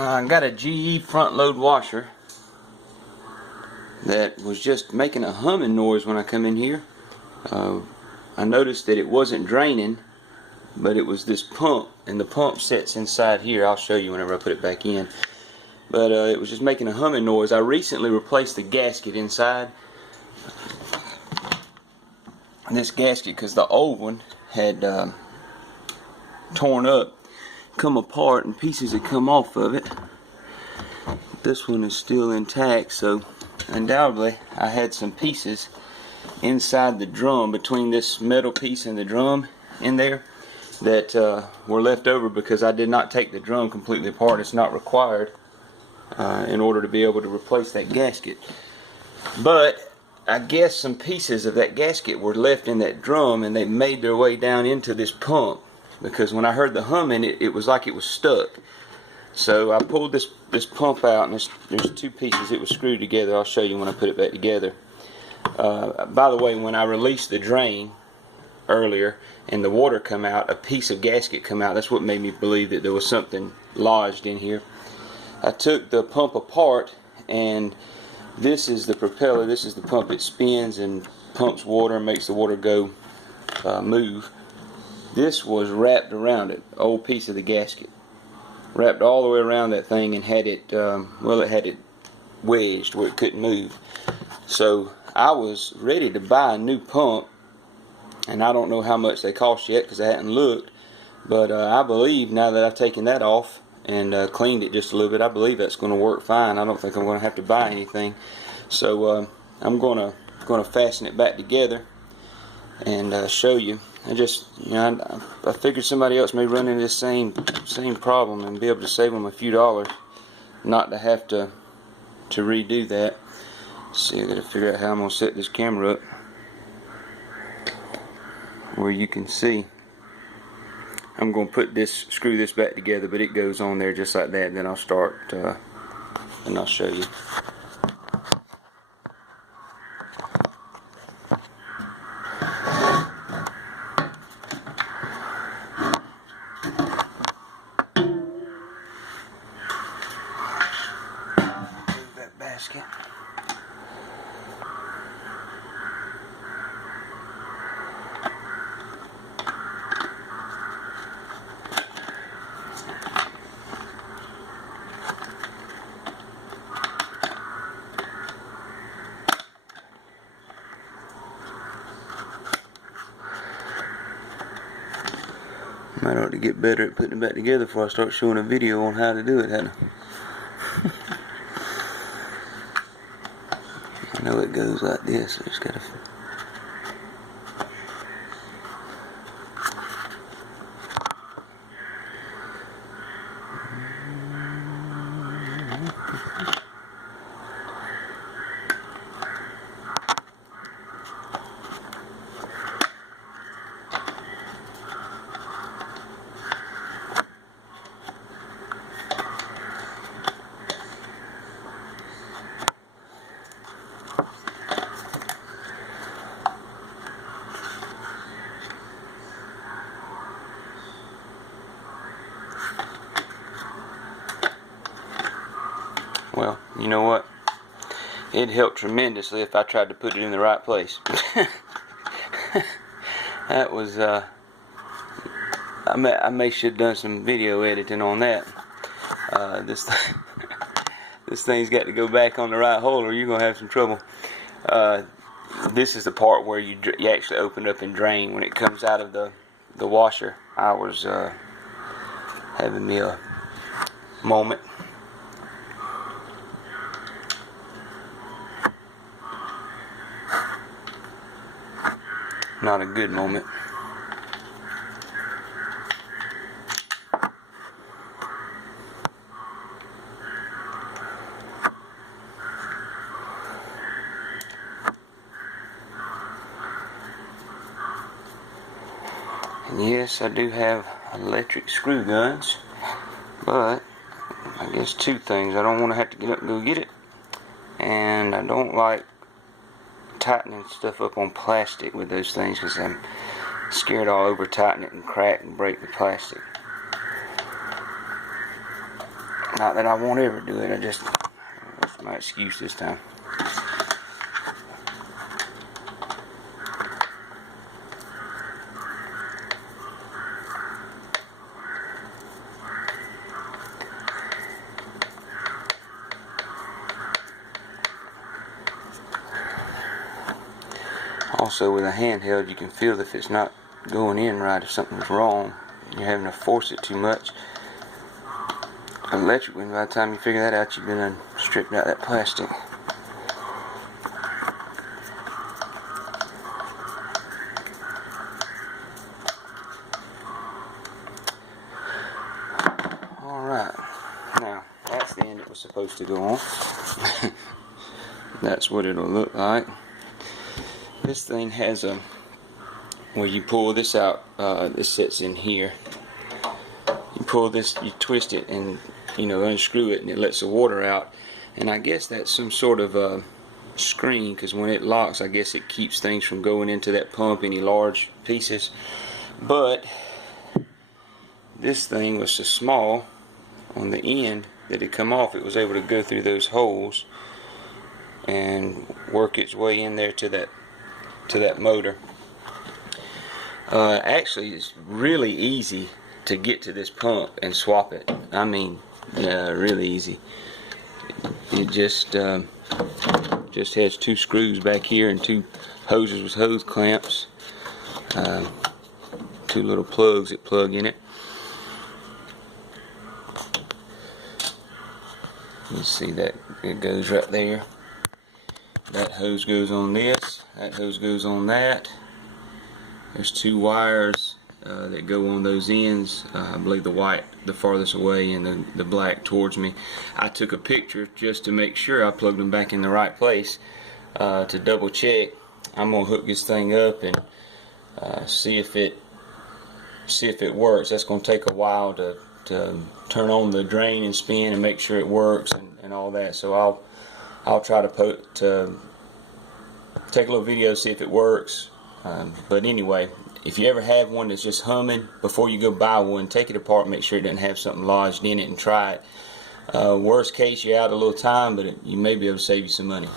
I got a GE front load washer that was just making a humming noise when I come in here. I noticed that it wasn't draining, but it was this pump, and the pump sits inside here. I'll show you whenever I put it back in. But it was just making a humming noise. I recently replaced the gasket inside. This gasket, because the old one had torn up, come apart, and pieces had come off of it. This one is still intact, so undoubtedly I had some pieces inside the drum, between this metal piece and the drum in there, that were left over because I did not take the drum completely apart. It's not required in order to be able to replace that gasket. But I guess some pieces of that gasket were left in that drum, and they made their way down into this pump, because when I heard the humming, it was like it was stuck. So I pulled this pump out, and there's two pieces. It was screwed together. I'll show you when I put it back together. By the way, when I released the drain earlier and the water come out, a piece of gasket come out. That's what made me believe that there was something lodged in here. I took the pump apart, and this is the propeller. This is the pump. It spins and pumps water and makes the water go move. This was wrapped around it, old piece of the gasket, wrapped all the way around that thing, and had it it had it wedged where it couldn't move. So I was ready to buy a new pump, and I don't know how much they cost yet because I hadn't looked, but I believe now that I've taken that off and cleaned it just a little bit, I believe that's going to work fine. I don't think I'm going to have to buy anything. So I'm going to fasten it back together and show you. I figured somebody else may run into this same problem and be able to save them a few dollars, not to have to redo that. Let's see, I got to figure out how I'm going to set this camera up where you can see. I'm going to screw this back together, but it goes on there just like that, and then I'll start and I'll show you. Move that basket. Might ought to get better at putting it back together before I start showing a video on how to do it, hadn't I? I know it goes like this, so I just gotta. Well, you know what? It'd help tremendously if I tried to put it in the right place. That was, I may should have done some video editing on that. This thing's got to go back on the right hole, or you're going to have some trouble. This is the part where you actually open up and drain. When it comes out of the washer, I was having me a moment. Not a good moment. And yes, I do have electric screw guns, but I guess two things. I don't want to have to get up and go get it, and I don't like tightening stuff up on plastic with those things because I'm scared I'll over tighten it and crack and break the plastic. Not that I won't ever do it, that's my excuse this time. Also, with a handheld, you can feel if it's not going in right, if something's wrong. You're having to force it too much. Electrically, by the time you figure that out, you've been stripped out that plastic. Alright, now that's the end it was supposed to go on. That's what it'll look like. This thing has a, where you pull this out, this sits in here. You pull this, you twist it and, you know, unscrew it, and it lets the water out. And I guess that's some sort of a screen, because when it locks, I guess it keeps things from going into that pump, any large pieces. But this thing was so small on the end that it come off, it was able to go through those holes and work its way in there to that motor. Actually, it's really easy to get to this pump and swap it. I mean, really easy. It just has two screws back here and two hoses with hose clamps, two little plugs that plug in it. You see that it goes right there. That hose goes on this, that hose goes on that. There's two wires that go on those ends. I believe the white the farthest away and the black towards me. I took a picture just to make sure I plugged them back in the right place, to double check. I'm gonna hook this thing up and see if it works. That's gonna take a while to turn on the drain and spin and make sure it works and all that. So I'll try to take a little video, see if it works. But anyway, if you ever have one that's just humming, before you go buy one, take it apart, make sure it doesn't have something lodged in it, and try it. Worst case, you're out a little time, but you may be able to save you some money.